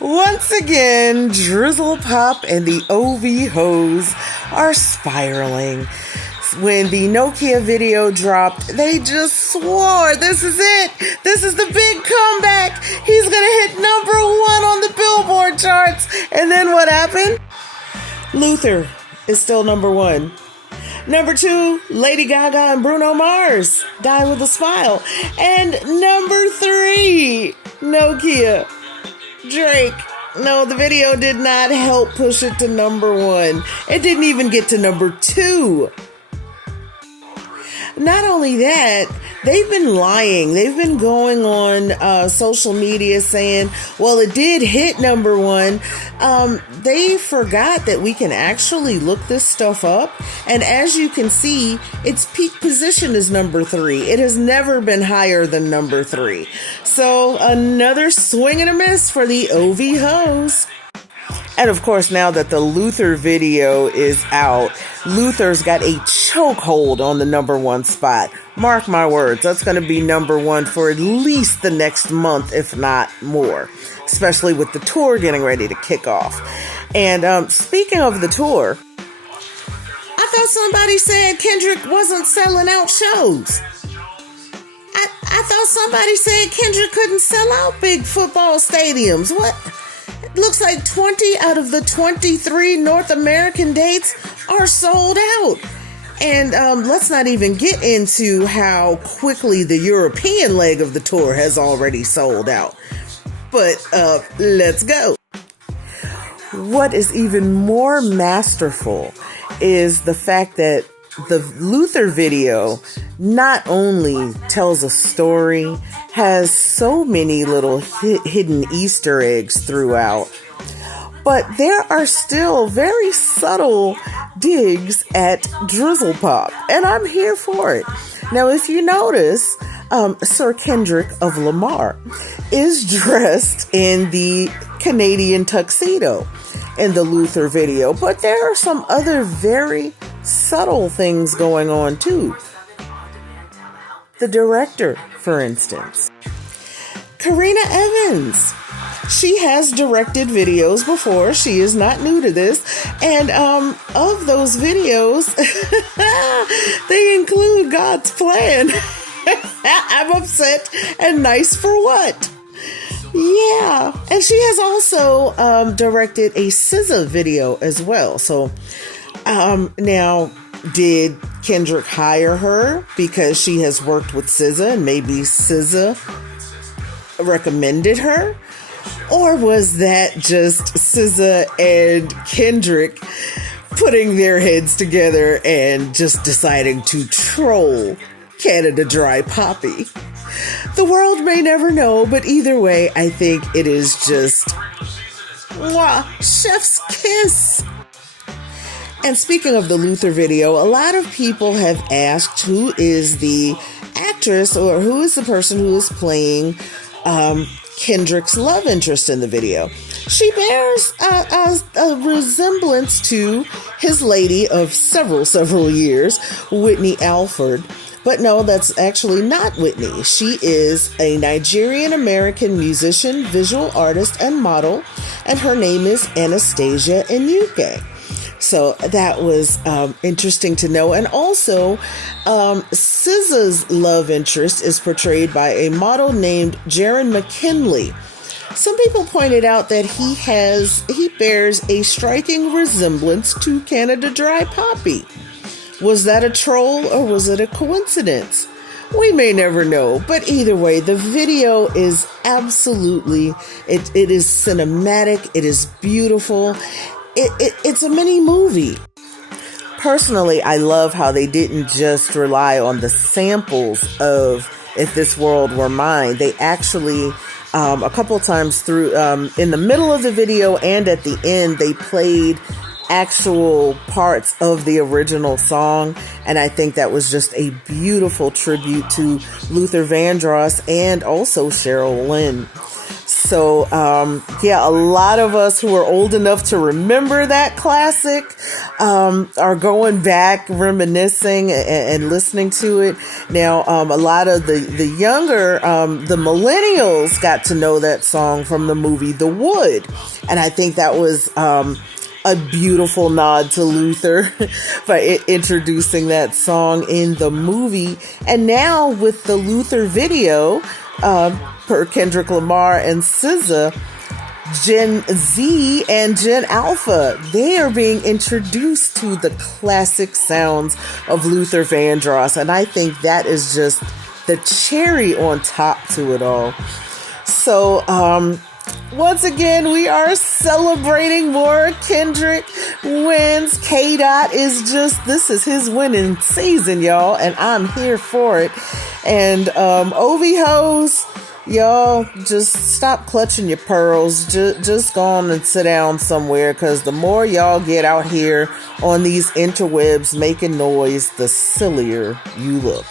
Once again, Drizzle Pop and the OV Hose are spiraling. When the Nokia video dropped, they just swore, this is it. This is the big comeback. He's going to hit number one on the Billboard charts. And then what happened? Luther is still number one. Number two, Lady Gaga and Bruno Mars, Die With a Smile. And number three, Nokia, Drake. No, the video did not help push it to number one. It didn't even get to number two. Not only that, they've been lying. They've been going on social media saying, well, it did hit number one. They forgot that we can actually look this stuff up. And as you can see, its peak position is number three. It has never been higher than number three. So another swing and a miss for the OV Hose. And of course, now that the Luther video is out, Luther's got a chokehold on the number one spot. Mark my words, that's going to be number one for at least the next month, if not more, especially with the tour getting ready to kick off. And speaking of the tour, I thought somebody said Kendrick wasn't selling out shows. I thought somebody said Kendrick couldn't sell out big football stadiums. What? It looks like 20 out of the 23 North American dates are sold out. And let's not even get into how quickly the European leg of the tour has already sold out. But let's go. What is even more masterful is the fact that the Luther video not only tells a story, has so many little hidden Easter eggs throughout, but there are still very subtle digs at Drizzle Pop, and I'm here for it. Now, if you notice, Sir Kendrick of Lamar is dressed in the Canadian tuxedo in the Luther video, but there are some other very subtle things going on too. The director, for instance, Karina Evans. She has directed videos before. She is not new to this. And of those videos, they include God's Plan. I'm upset and Nice for What? Yeah. And she has also directed a SZA video as well. So now, did Kendrick hire her because she has worked with SZA and maybe SZA recommended her? Or was that just SZA and Kendrick putting their heads together and just deciding to troll Canada Dry Poppy? The world may never know, but either way, I think it is just chef's kiss. And speaking of the Luther video, a lot of people have asked who is the actress or who is the person who is playing Kendrick's love interest in the video. She bears a resemblance to his lady of several years, Whitney Alford. But no, that's actually not Whitney. She is a Nigerian-American musician, visual artist, and model, and her name is Anastasia Enyuke. So that was interesting to know. And also, SZA's love interest is portrayed by a model named Jaron McKinley. Some people pointed out that he bears a striking resemblance to Canada Dry Poppy. Was that a troll or was it a coincidence? We may never know, but either way, the video is absolutely, it is cinematic, it is beautiful. It's a mini movie. Personally, I love how they didn't just rely on the samples of If This World Were Mine. They actually, a couple times through, in the middle of the video and at the end, they played actual parts of the original song. And I think that was just a beautiful tribute to Luther Vandross and also Cheryl Lynn. So, yeah, a lot of us who are old enough to remember that classic are going back, reminiscing and listening to it. Now, a lot of the younger, the millennials got to know that song from the movie The Wood. And I think that was a beautiful nod to Luther by introducing that song in the movie. And now with the Luther video, per Kendrick Lamar and SZA, Gen Z and Gen Alpha, they are being introduced to the classic sounds of Luther Vandross. And I think that is just the cherry on top to it all. So, once again, we are celebrating more Kendrick wins. KDOT this is his winning season, y'all, and I'm here for it. And Ovi hoes, y'all, just stop clutching your pearls. Just go on and sit down somewhere, because the more y'all get out here on these interwebs making noise, the sillier you look.